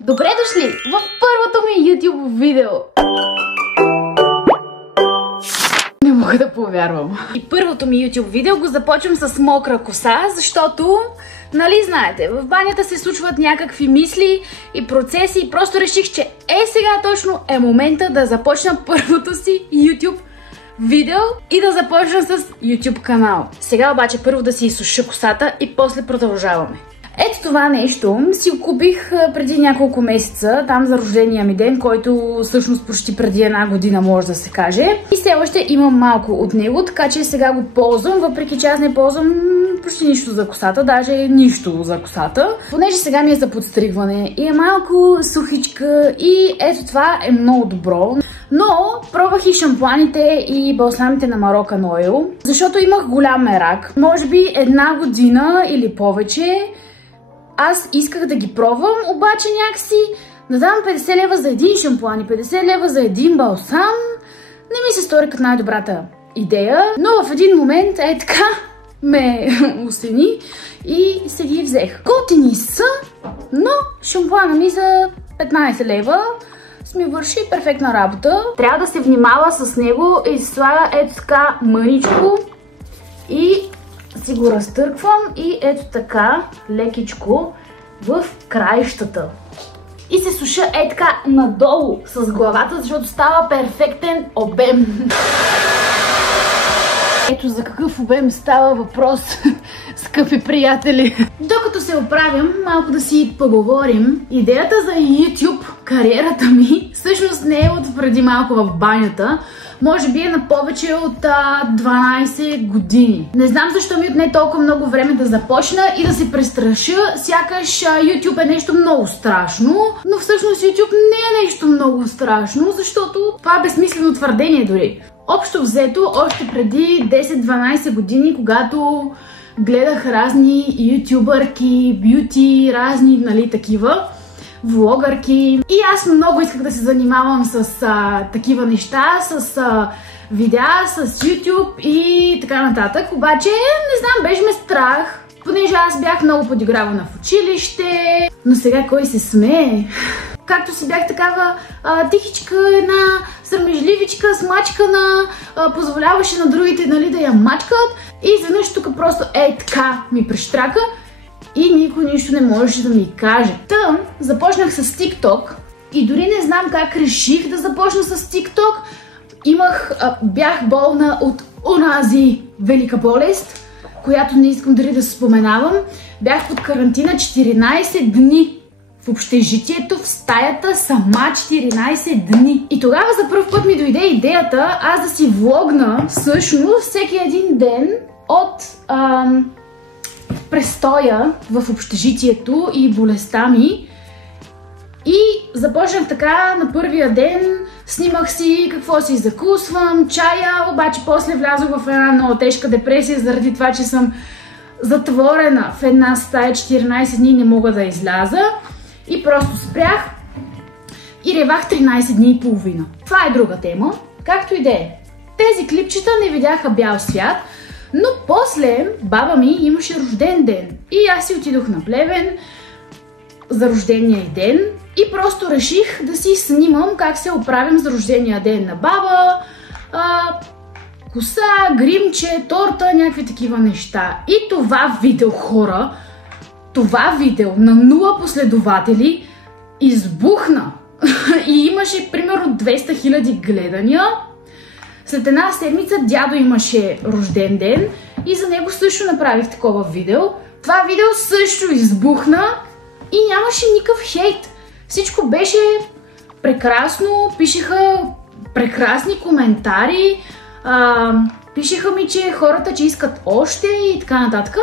Добре дошли в първото ми YouTube видео! Не мога да повярвам. И първото ми YouTube видео го започвам с мокра коса, защото, нали знаете, в банята се случват някакви мисли и процеси и просто реших, че сега точно е момента да започна първото си YouTube видео и да започна с YouTube канал. Сега обаче първо да си изсуша косата и после продължаваме. Ето това нещо си го купих преди няколко месеца, там за рождения ми ден, който всъщност почти преди една година може да се каже. И все още имам малко от него, така че сега го ползвам, въпреки че аз не ползвам почти нищо за косата, даже нищо за косата. Понеже сега ми е за подстригване и е малко сухичка и ето това е много добро. Но пробвах и шампуаните и балсамите на Moroccan Oil, защото имах голям мерак. Може би една година или повече аз исках да ги пробвам, обаче някакси да дам 50 лева за един шампуан и 50 лева за един балсам не ми се стори като най-добрата идея, но в един момент така ме усени и се ги взех. Готини са, но шампуана ми за 15 лева ми върши перфектна работа. Трябва да се внимава с него и се слага ето така мъничко и си го разтърквам и ето така лекичко в краищата. И се суша така надолу с главата, защото става перфектен обем. Ето за какъв обем става въпрос, скъпи приятели. Докато се оправям, малко да си поговорим. Идеята за YouTube кариерата ми всъщност не е от преди малко в банята. Може би е на повече от 12 години. Не знам защо ми отне толкова много време да започна и да се престраша, сякаш YouTube е нещо много страшно, но всъщност YouTube не е нещо много страшно, защото това е безсмислено твърдение дори. Общо взето, още преди 10-12 години, когато гледах разни ютубърки, бюти, разни, нали, такива влогърки. И аз много исках да се занимавам с такива неща, с видеа, с YouTube и така нататък. Обаче, не знам, беше ме страх, понеже аз бях много подигравана в училище, но сега кой се смее? Както си бях такава тихичка, една срамежливичка, смачкана, позволяваше на другите, нали, да я мачкат и изведнъж тук просто така ми прещрака и никой нищо не можеше да ми каже. Тъм започнах с TikTok и дори не знам как реших да започна с TikTok. Бях болна от онази велика болест, която не искам дори да споменавам. Бях под карантина 14 дни. В общежитието, в стаята, сама 14 дни. И тогава за първ път ми дойде идеята аз да си влогна всъщност всеки един ден от престоя в общежитието и болестта ми. И започнах така на първия ден, снимах си какво си закусвам, чая, обаче после влязох в една много тежка депресия заради това, че съм затворена в една стая 14 дни, не мога да изляза. И просто спрях и ревах 13 дни и половина. Това е друга тема. Както и да е. Тези клипчета не видяха бял свят, но после баба ми имаше рожден ден. И аз си отидох на Плевен за рождения ден и просто реших да си снимам как се оправим за рождения ден на баба. Коса, гримче, торта, някакви такива неща. И това видео, хора, това видео на 0 последователи избухна и имаше примерно 200 000 гледания. След една седмица дядо имаше рожден ден и за него също направих такова видео. Това видео също избухна и нямаше никакъв хейт. Всичко беше прекрасно, пишеха прекрасни коментари, пишеха ми, че хората, че искат още и така нататък.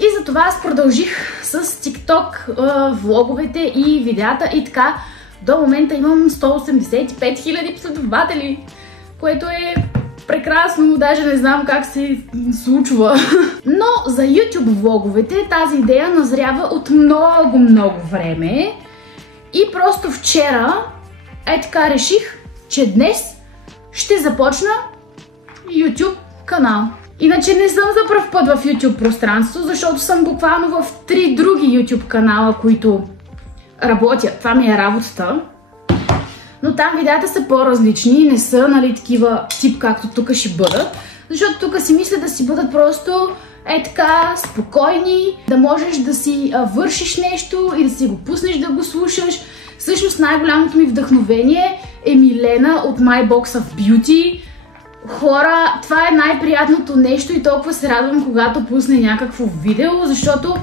И затова аз продължих с TikTok влоговете и видеята и така до момента имам 185 000 последователи, което е прекрасно, даже не знам как се случва. Но за YouTube влоговете тази идея назрява от много време и просто вчера така реших, че днес ще започна YouTube канал. Иначе не съм за пръв път в YouTube пространство, защото съм буквално в 3 други YouTube канала, които работя, това ми е работата. Но там видеята са по-различни, не са, нали, такива тип, както тук ще бъдат. Защото тук си мисля да си бъдат просто така, спокойни, да можеш да си вършиш нещо и да си го пуснеш да го слушаш. Всъщност най-голямото ми вдъхновение е Милена от My Box of Beauty. Хора, това е най-приятното нещо и толкова се радвам, когато пусне някакво видео, защото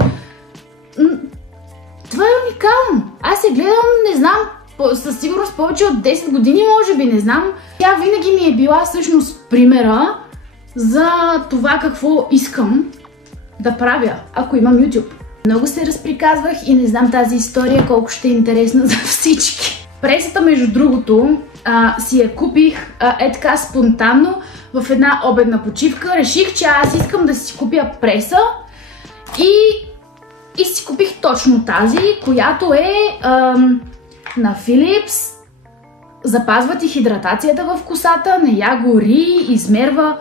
това е уникално. Аз я гледам, не знам, със сигурност повече от 10 години, може би, не знам. Тя винаги ми е била всъщност примера за това какво искам да правя, ако имам YouTube. Много се разприказвах и не знам тази история колко ще е интересна за всички. Пресата, между другото, си я купих така спонтанно в една обедна почивка. Реших, че аз искам да си купя преса и си купих точно тази, която е на Philips. Запазва ти хидратацията в косата, не я гори, измерва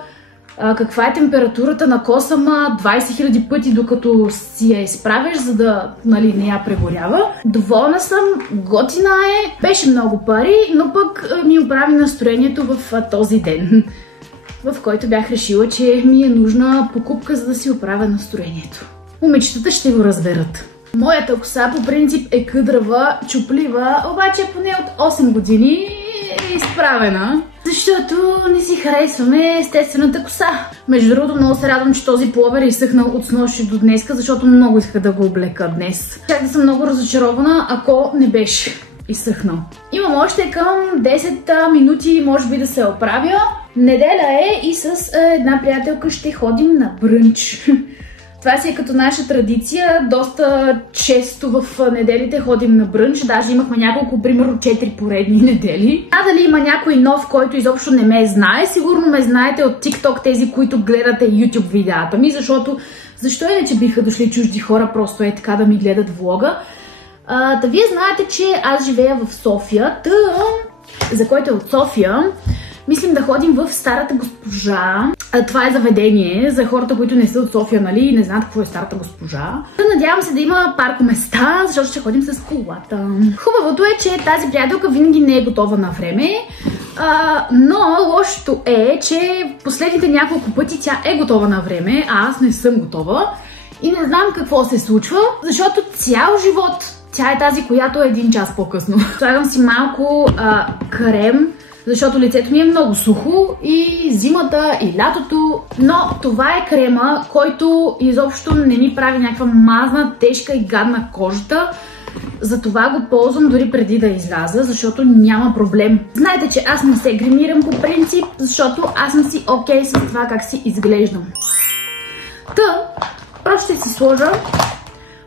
каква е температурата на косама 20 000 пъти, докато си я изправиш, за да, нали, не я прегорява. Доволна съм, готина е, беше много пари, но пък ми оправи настроението в този ден, в който бях решила, че ми е нужна покупка, за да си оправя настроението. Момичетата ще го разберат. Моята коса по принцип е къдрава, чуплива, обаче поне от 8 години е изправена. Защото не си харесваме естествената коса. Между другото, много се радвам, че този пуловер е изсъхнал от снощи до днеска, защото много исках да го облека днес. Чак да съм много разочарована, ако не беше изсъхнал. Имам още към 10 минути, може би, да се оправя. Неделя е и с една приятелка ще ходим на брънч. Това си е като наша традиция, доста често в неделите ходим на брънч, даже имахме няколко, примерно 4 поредни недели. А дали има някой нов, който изобщо не ме знае, сигурно ме знаете от TikTok, тези, които гледате YouTube видеята ми, защото защо иначе биха дошли чужди хора просто е така да ми гледат влога. Да вие знаете, че аз живея в София, за който е от София. Мислим да ходим в Старата госпожа. Това е заведение за хората, които не са от София, нали, и не знаят какво е Старата госпожа. Надявам се да има паркоместа, защото ще ходим с колата. Хубавото е, че тази приятелка винаги не е готова на време, но лошото е, че последните няколко пъти тя е готова на време, а аз не съм готова. И не знам какво се случва, защото цял живот тя е тази, която е 1 час по-късно. Слагам си малко крем, защото лицето ми е много сухо и зимата, и лятото, но това е крема, който изобщо не ми прави някаква мазна, тежка и гадна кожата. Затова го ползвам дори преди да изляза, защото няма проблем. Знаете, че аз не се гримирам по принцип, защото аз съм си окей с това как си изглеждам. Просто ще си сложа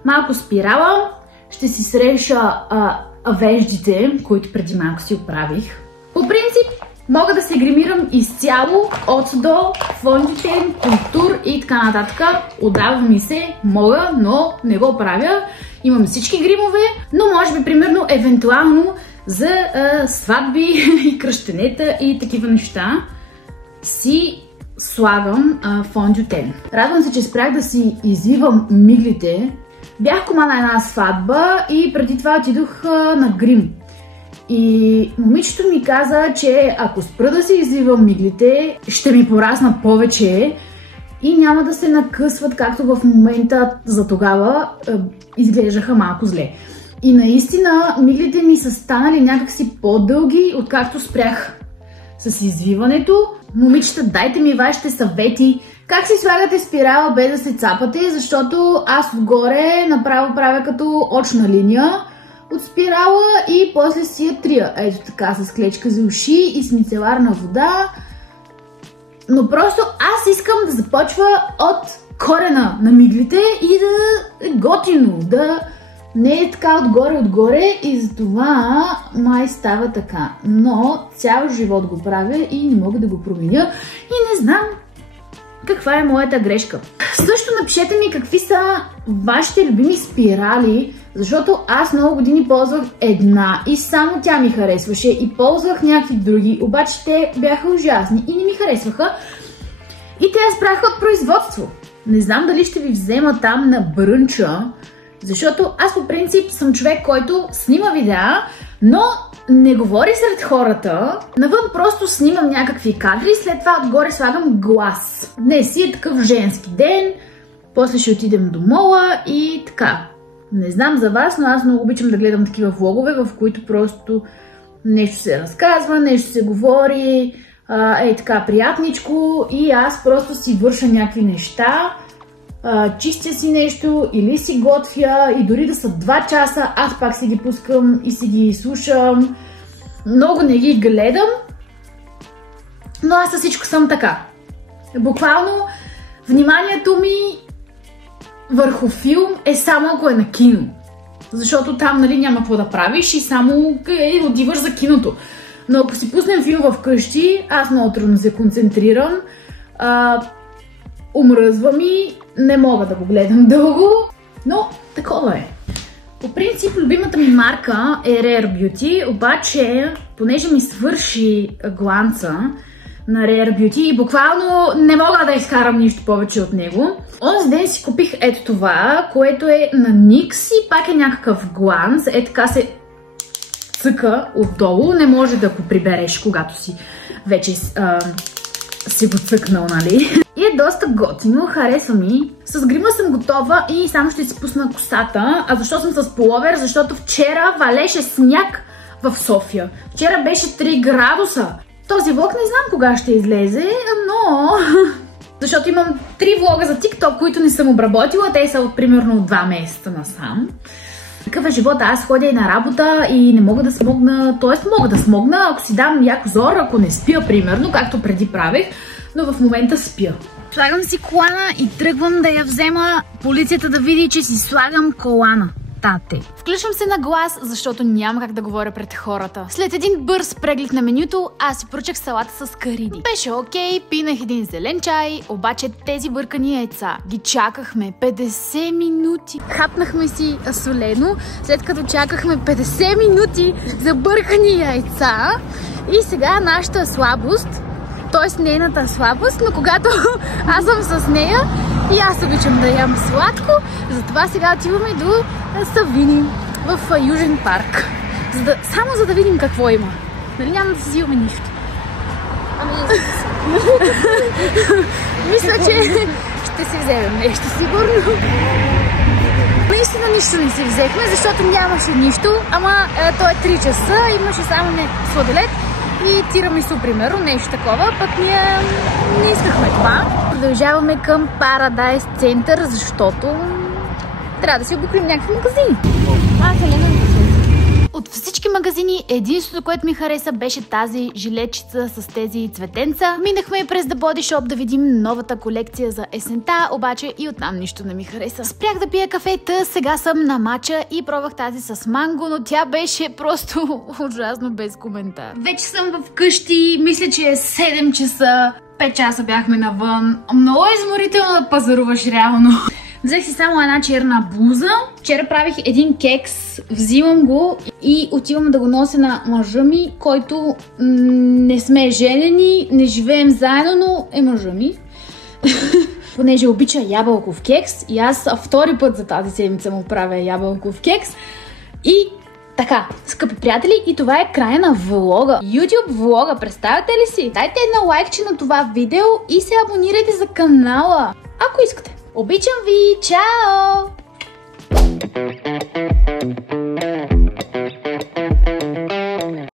малко спирала, ще си среша веждите, които преди малко си оправих. По принцип, мога да се гримирам изцяло, от до, фондитен, контур и така нататък. Отдава ми се, мога, но не го правя. Имам всички гримове, но може би, примерно, евентуално за сватби и кръщенета и такива неща си слагам фондютен. Радвам се, че спрях да си извивам миглите. Бях кома на една сватба и преди това отидох на грим. И момичето ми каза, че ако спра да си извивам миглите, ще ми порасна повече и няма да се накъсват, както в момента за тогава изглеждаха малко зле. И наистина миглите ми са станали някакси по-дълги, откакто спрях с извиването. Момичета, дайте ми вашите съвети. Как си слагате спирала без да се цапате, защото аз отгоре направо правя като очна линия от спирала и после си я трия. Ето така, с клечка за уши и с мицеларна вода. Но просто аз искам да започва от корена на миглите и да е готино, да не е така отгоре и затова май става така. Но цял живот го правя и не мога да го променя и не знам каква е моята грешка. Също напишете ми какви са вашите любими спирали, защото аз много години ползвах една и само тя ми харесваше и ползвах някакви други, обаче те бяха ужасни и не ми харесваха и те я спряха от производство. Не знам дали ще ви взема там на брънча, Защото аз по принцип съм човек, който снима видеа, но не говори сред хората. Навън просто снимам някакви кадри, след това отгоре слагам глас. Днес си е такъв женски ден, после ще отидем до мола и така. Не знам за вас, но аз много обичам да гледам такива влогове, в които просто нещо се разказва, нещо се говори, така приятничко и аз просто си върша някакви неща, чистя си нещо или си готвя и дори да са 2 часа, аз пак си ги пускам и си ги слушам. Много не ги гледам, но аз със всичко съм така. Bуквално вниманието ми върху филм е само ако е на кино. Защото там, нали, няма какво да правиш и само отиваш за киното. Но ако си пуснем филм вкъщи, аз много трудно се концентрирам. Умръзва ми, не мога да го гледам дълго, но такова е. По принцип, любимата ми марка е Rare Beauty, обаче, понеже ми свърши гланца на Rare Beauty и буквално не мога да изкарам нищо повече от него. Онзи ден си купих ето това, което е на NYX и пак е някакъв гланц. Така се цъка отдолу, не може да го прибереш, когато си вече си го цъкнал, нали? И е доста готино, харесва ми. С грима съм готова и само ще си пусна косата. А защо съм с пуловер? Защото вчера валеше сняг в София. Вчера беше 3 градуса. Този влог не знам кога ще излезе, но... Защото имам 3 влога за TikTok, които не съм обработила. Те са от примерно 2 месеца насам. Такъв е живота. Аз ходя и на работа и не мога да смогна. Тоест мога да смогна, ако си дам яко зор, ако не спя, примерно, както преди правех. Но в момента спя. Слагам си колана и тръгвам да я взема. Полицията да види, че си слагам колана. Тате. Включвам се на глас, защото няма как да говоря пред хората. След един бърз преглед на менюто, аз си поръчах салата с кариди. Беше окей, пинах един зелен чай, обаче тези бъркани яйца ги чакахме 50 минути. Хапнахме си солено, след като чакахме 50 минути за бъркани яйца. И сега нашата слабост, т.е. нейната слабост, но когато аз съм с нея и аз обичам да ям сладко, затова сега отиваме до Савини в Южен парк. Само за да видим какво има. Нали няма да си взимаме нищо? Мисля, че ще си вземем нещо сигурно. Наистина нищо не си взехме, защото нямаше нищо, ама то е 3 часа, имаше само някакъв сладолет и тирамису, примерно, нещо такова, пък ние не искахме това. Продължаваме към Paradise Center, защото трябва да си обиколим някакви магазини. От всички магазини, единството, което ми хареса, беше тази жилетчица с тези цветенца. Минахме през The Body Shop да видим новата колекция за есента, обаче и оттам нищо не ми хареса. Спрях да пия кафета, сега съм на матча и пробвах тази с манго, но тя беше просто ужасно без коментар. Вече съм вкъщи, мисля, че е 7 часа, 5 часа бяхме навън. Много е изморително да пазаруваш реално. Взех си само една черна блуза. Вчера правих един кекс, взимам го и отивам да го нося на мъжа ми, който не сме женени, не живеем заедно, но е мъжа ми. Понеже обича ябълков кекс и аз втори път за тази седмица му правя ябълков кекс. И така, скъпи приятели, и това е края на влога. YouTube влога, представяте ли си? Дайте едно лайкче на това видео и се абонирайте за канала, ако искате. Обичам ви! Чао!